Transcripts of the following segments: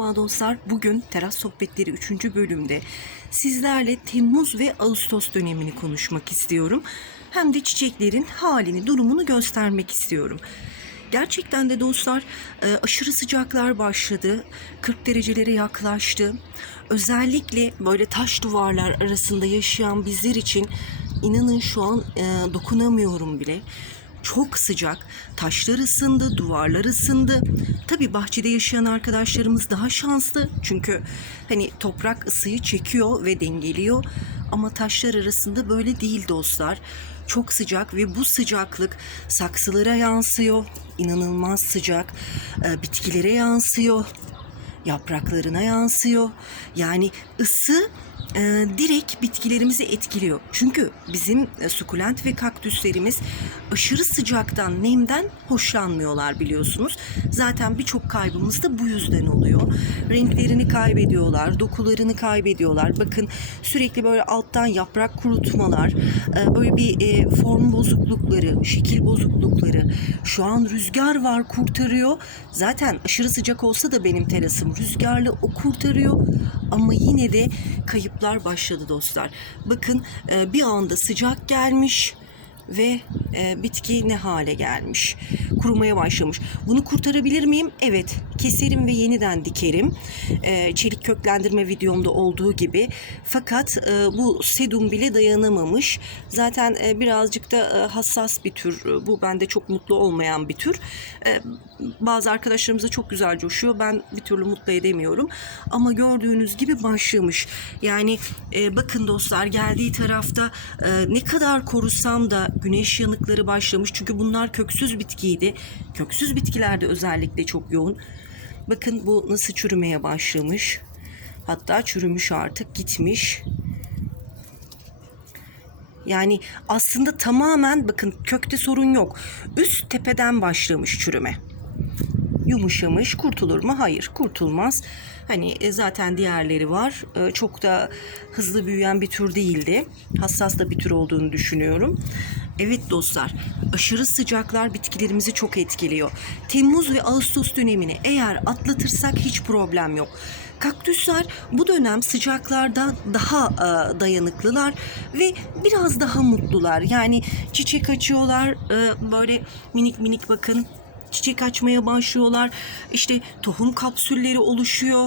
Merhaba dostlar. Bugün Teras Sohbetleri 3. bölümde sizlerle Temmuz ve Ağustos dönemini konuşmak istiyorum. Hem de çiçeklerin halini, durumunu göstermek istiyorum. Gerçekten de dostlar e, aşırı sıcaklar başladı. 40 derecelere yaklaştı. Özellikle böyle taş duvarlar arasında yaşayan bizler için inanın şu an e, dokunamıyorum bile. Çok sıcak. Taşlar ısındı, duvarlar ısındı. Tabii bahçede yaşayan arkadaşlarımız daha şanslı. Çünkü hani toprak ısıyı çekiyor ve dengeliyor. Ama taşlar arasında böyle değil dostlar. Çok sıcak ve bu sıcaklık saksılara yansıyor. İnanılmaz sıcak. Ee, bitkilere yansıyor. Yapraklarına yansıyor. Yani ısı e, direkt bitkilerimizi etkiliyor. Çünkü bizim e, sukulent ve kaktüslerimiz aşırı sıcaktan, nemden hoşlanmıyorlar biliyorsunuz. Zaten birçok kaybımız da bu yüzden oluyor. Renklerini kaybediyorlar, dokularını kaybediyorlar. Bakın sürekli böyle alttan yaprak kurutmalar, e, böyle bir e, form bozuklukları, şekil bozuklukları. Şu an rüzgar var kurtarıyor. Zaten aşırı sıcak olsa da benim terasım rüzgarlı o kurtarıyor. Ama yine de kayıplar başladı dostlar. Bakın e, bir anda sıcak gelmiş ve e, bitki ne hale gelmiş? Kurumaya başlamış. Bunu kurtarabilir miyim? Evet. Keserim ve yeniden dikerim. E, çelik köklendirme videomda olduğu gibi. Fakat e, bu sedum bile dayanamamış. Zaten e, birazcık da e, hassas bir tür. E, Bu bende çok mutlu olmayan bir tür. E, bazı arkadaşlarımıza çok güzel coşuyor. Ben bir türlü mutlu edemiyorum. Ama gördüğünüz gibi başlamış. Yani e, bakın dostlar geldiği tarafta e, ne kadar korusam da güneş yanıkları başlamış. Çünkü bunlar köksüz bitkiydi. Köksüz bitkilerde özellikle çok yoğun. Bakın bu nasıl çürümeye başlamış. Hatta çürümüş artık gitmiş. Yani aslında tamamen bakın kökte sorun yok. Üst tepeden başlamış çürüme yumuşamış. Kurtulur mu? Hayır, kurtulmaz. Hani e, zaten diğerleri var. E, Çok da hızlı büyüyen bir tür değildi. Hassas da bir tür olduğunu düşünüyorum. Evet dostlar, aşırı sıcaklar bitkilerimizi çok etkiliyor. Temmuz ve Ağustos dönemini eğer atlatırsak hiç problem yok. Kaktüsler bu dönem sıcaklarda daha e, dayanıklılar ve biraz daha mutlular. Yani çiçek açıyorlar, e, böyle minik minik bakın çiçek açmaya başlıyorlar. İşte tohum kapsülleri oluşuyor.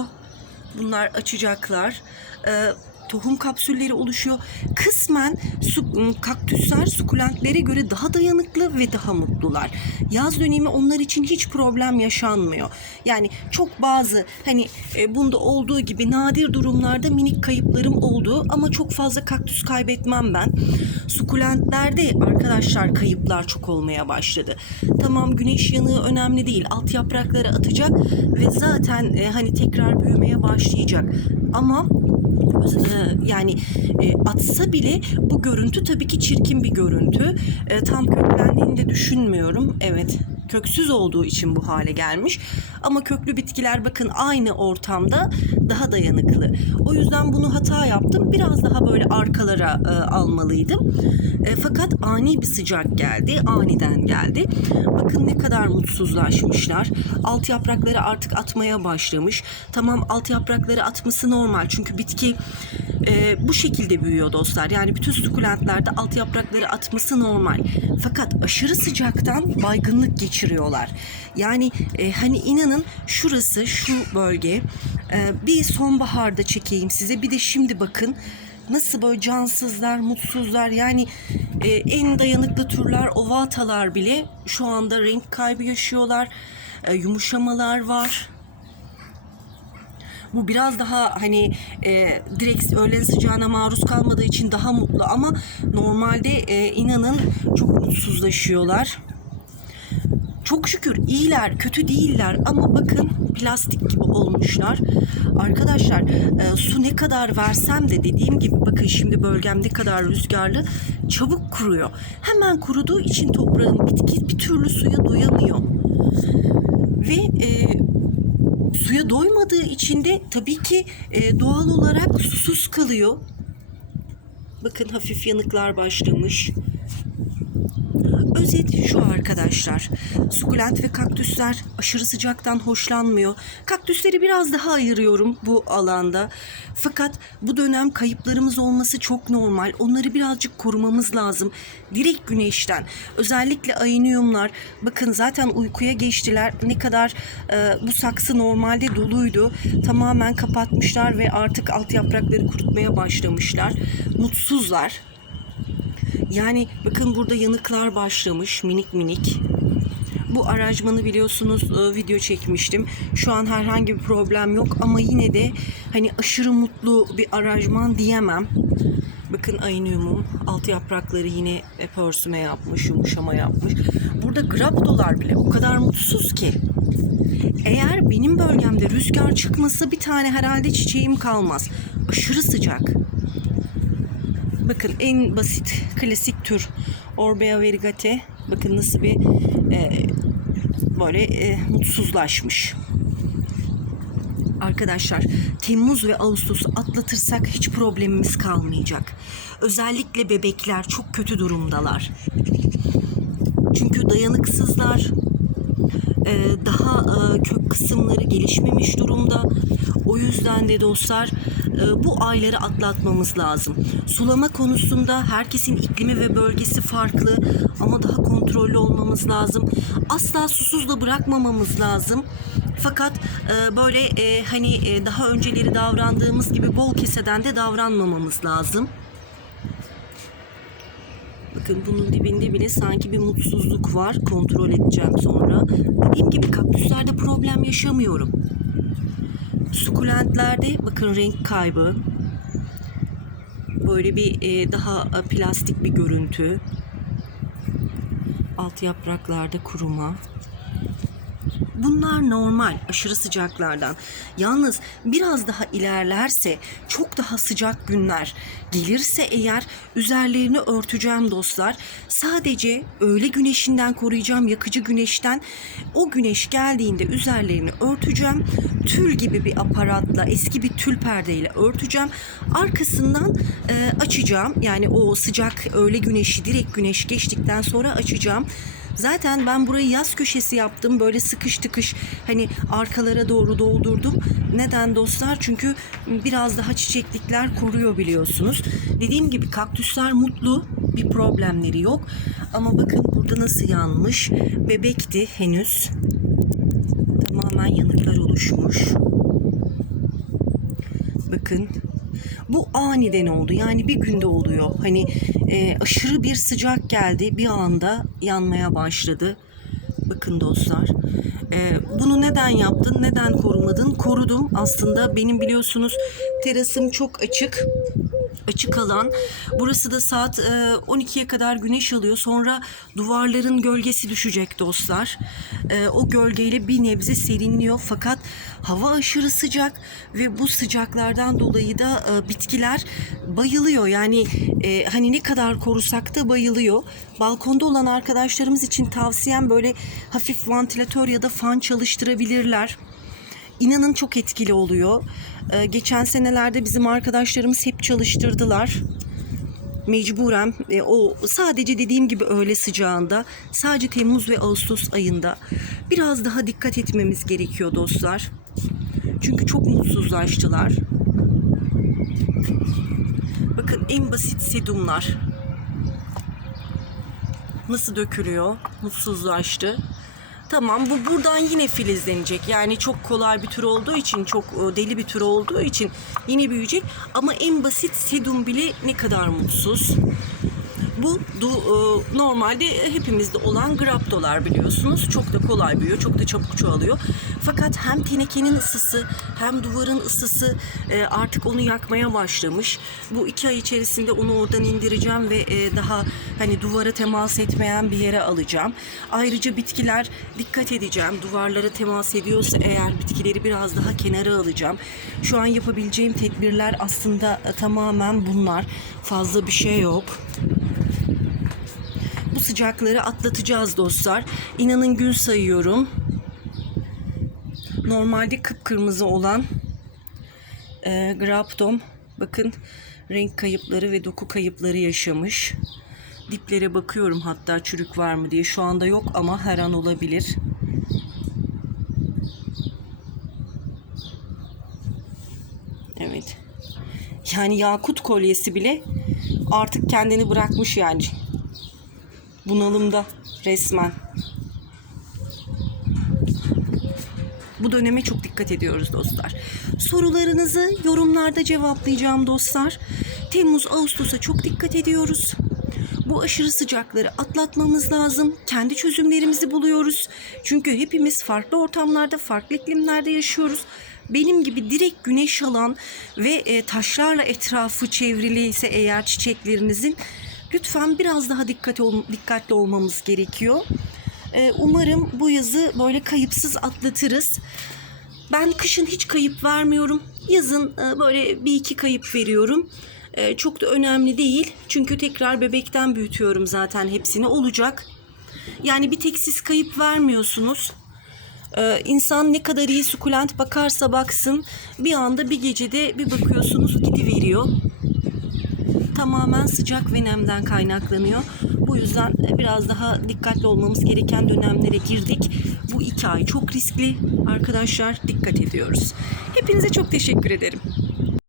Bunlar açacaklar. Ee, tohum kapsülleri oluşuyor. Kısmen su, kaktüsler sukulentlere göre daha dayanıklı ve daha mutlular. Yaz dönemi onlar için hiç problem yaşanmıyor. Yani çok bazı hani e, bunda olduğu gibi nadir durumlarda minik kayıplarım oldu ama çok fazla kaktüs kaybetmem ben. Sukulentlerde arkadaşlar kayıplar çok olmaya başladı. Tamam güneş yanığı önemli değil. Alt yaprakları atacak ve zaten e, hani tekrar büyümeye başlayacak. Ama yani e, atsa bile bu görüntü tabii ki çirkin bir görüntü. E, tam köklendiğini de düşünmüyorum. Evet köksüz olduğu için bu hale gelmiş. Ama köklü bitkiler bakın aynı ortamda daha dayanıklı. O yüzden bunu hata yaptım. Biraz daha böyle arkalara e, almalıydım. E, fakat ani bir sıcak geldi. Aniden geldi. Bakın ne kadar mutsuzlaşmışlar. Alt yaprakları artık atmaya başlamış. Tamam alt yaprakları atması normal. Çünkü bitki e, bu şekilde büyüyor dostlar. Yani bütün sukulentlerde alt yaprakları atması normal. Fakat aşırı sıcaktan baygınlık geçiriyorlar. Yani e, hani inanın şurası şu bölge e, bir sonbaharda çekeyim size bir de şimdi bakın nasıl böyle cansızlar, mutsuzlar yani e, en dayanıklı türler ovatalar bile şu anda renk kaybı yaşıyorlar. E, yumuşamalar var. Bu biraz daha hani e, direkt öğlen sıcağına maruz kalmadığı için daha mutlu ama normalde e, inanın çok mutsuzlaşıyorlar. Çok şükür iyiler, kötü değiller ama bakın plastik gibi olmuşlar. Arkadaşlar e, su ne kadar versem de dediğim gibi bakın şimdi bölgem ne kadar rüzgarlı çabuk kuruyor. Hemen kuruduğu için toprağın bitki bir türlü suya doyamıyor. Ve e, suya doymadığı için de tabii ki e, doğal olarak susuz kalıyor. Bakın hafif yanıklar başlamış. Özet şu arkadaşlar. Sukulent ve kaktüsler aşırı sıcaktan hoşlanmıyor. Kaktüsleri biraz daha ayırıyorum bu alanda. Fakat bu dönem kayıplarımız olması çok normal. Onları birazcık korumamız lazım. Direkt güneşten. Özellikle ayniumlar. Bakın zaten uykuya geçtiler. Ne kadar e, bu saksı normalde doluydu. Tamamen kapatmışlar ve artık alt yaprakları kurutmaya başlamışlar. Mutsuzlar. Yani bakın burada yanıklar başlamış minik minik. Bu aranjmanı biliyorsunuz e, video çekmiştim. Şu an herhangi bir problem yok ama yine de hani aşırı mutlu bir aranjman diyemem. Bakın ayniumum alt yaprakları yine pörsüme yapmış, yumuşama yapmış. Burada graptolar bile o kadar mutsuz ki. Eğer benim bölgemde rüzgar çıkmasa bir tane herhalde çiçeğim kalmaz. Aşırı sıcak. Bakın en basit klasik tür Orbea verigate. Bakın nasıl bir e, böyle e, mutsuzlaşmış. Arkadaşlar Temmuz ve Ağustos'u atlatırsak hiç problemimiz kalmayacak. Özellikle bebekler çok kötü durumdalar. Çünkü dayanıksızlar, daha e, kök kısımları gelişmemiş durumda. O yüzden de dostlar e, bu ayları atlatmamız lazım. Sulama konusunda herkesin iklimi ve bölgesi farklı ama daha kontrollü olmamız lazım. Asla susuz da bırakmamamız lazım. Fakat e, böyle e, hani e, daha önceleri davrandığımız gibi bol keseden de davranmamamız lazım. Bakın bunun dibinde bile sanki bir mutsuzluk var. Kontrol edeceğim sonra. Dediğim gibi kaktüslerde problem yaşamıyorum. Sukulentlerde bakın renk kaybı. Böyle bir e, daha e, plastik bir görüntü. Alt yapraklarda kuruma. Bunlar normal aşırı sıcaklardan. Yalnız biraz daha ilerlerse çok daha sıcak günler gelirse eğer üzerlerini örteceğim dostlar. Sadece öğle güneşinden koruyacağım yakıcı güneşten. O güneş geldiğinde üzerlerini örteceğim. Tül gibi bir aparatla eski bir tül perdeyle örteceğim. Arkasından e, açacağım. Yani o sıcak öğle güneşi direkt güneş geçtikten sonra açacağım. Zaten ben burayı yaz köşesi yaptım. Böyle sıkış tıkış hani arkalara doğru doldurdum. Neden dostlar? Çünkü biraz daha çiçeklikler koruyor biliyorsunuz. Dediğim gibi kaktüsler mutlu. Bir problemleri yok. Ama bakın burada nasıl yanmış. Bebekti henüz. Tamamen yanıklar oluşmuş. Bakın bu aniden oldu. Yani bir günde oluyor. Hani e, aşırı bir sıcak geldi. Bir anda yanmaya başladı. Bakın dostlar. E, bunu neden yaptın? Neden korumadın? Korudum. Aslında benim biliyorsunuz terasım çok açık açık alan. Burası da saat e, 12'ye kadar güneş alıyor. Sonra duvarların gölgesi düşecek dostlar. E, o gölgeyle bir nebze serinliyor. Fakat hava aşırı sıcak ve bu sıcaklardan dolayı da e, bitkiler bayılıyor. Yani e, hani ne kadar korusak da bayılıyor. Balkonda olan arkadaşlarımız için tavsiyem böyle hafif vantilatör ya da fan çalıştırabilirler. İnanın çok etkili oluyor. Ee, geçen senelerde bizim arkadaşlarımız hep çalıştırdılar. Mecburen e, o sadece dediğim gibi öğle sıcağında sadece Temmuz ve Ağustos ayında biraz daha dikkat etmemiz gerekiyor dostlar. Çünkü çok mutsuzlaştılar. Bakın en basit sedumlar nasıl dökülüyor, mutsuzlaştı. Tamam bu buradan yine filizlenecek. Yani çok kolay bir tür olduğu için, çok e, deli bir tür olduğu için yine büyüyecek. Ama en basit sedum bile ne kadar mutsuz. Bu du, e, normalde hepimizde olan graptolar biliyorsunuz. Çok da kolay büyüyor, çok da çabuk çoğalıyor. Fakat hem tenekenin ısısı hem duvarın ısısı e, artık onu yakmaya başlamış. Bu iki ay içerisinde onu oradan indireceğim ve e, daha hani duvara temas etmeyen bir yere alacağım. Ayrıca bitkiler dikkat edeceğim. Duvarlara temas ediyorsa eğer bitkileri biraz daha kenara alacağım. Şu an yapabileceğim tedbirler aslında tamamen bunlar. Fazla bir şey yok sıcakları atlatacağız dostlar. İnanın gün sayıyorum. Normalde kıpkırmızı olan e, graptom bakın renk kayıpları ve doku kayıpları yaşamış. Diplere bakıyorum hatta çürük var mı diye. Şu anda yok ama her an olabilir. Evet. Yani yakut kolyesi bile artık kendini bırakmış yani. Bunalımda resmen. Bu döneme çok dikkat ediyoruz dostlar. Sorularınızı yorumlarda cevaplayacağım dostlar. Temmuz Ağustos'a çok dikkat ediyoruz. Bu aşırı sıcakları atlatmamız lazım. Kendi çözümlerimizi buluyoruz. Çünkü hepimiz farklı ortamlarda, farklı iklimlerde yaşıyoruz. Benim gibi direkt güneş alan ve e, taşlarla etrafı çevrili ise eğer çiçeklerinizin lütfen biraz daha dikkat ol, dikkatli olmamız gerekiyor. E, umarım bu yazı böyle kayıpsız atlatırız. Ben kışın hiç kayıp vermiyorum. Yazın e, böyle bir iki kayıp veriyorum. E, Çok da önemli değil. Çünkü tekrar bebekten büyütüyorum zaten hepsini. Olacak. Yani bir tek siz kayıp vermiyorsunuz. Ee, insan ne kadar iyi sukulent bakarsa baksın bir anda bir gecede bir bakıyorsunuz gidiveriyor. Tamamen sıcak ve nemden kaynaklanıyor. Bu yüzden biraz daha dikkatli olmamız gereken dönemlere girdik. Bu iki ay çok riskli arkadaşlar dikkat ediyoruz. Hepinize çok teşekkür ederim.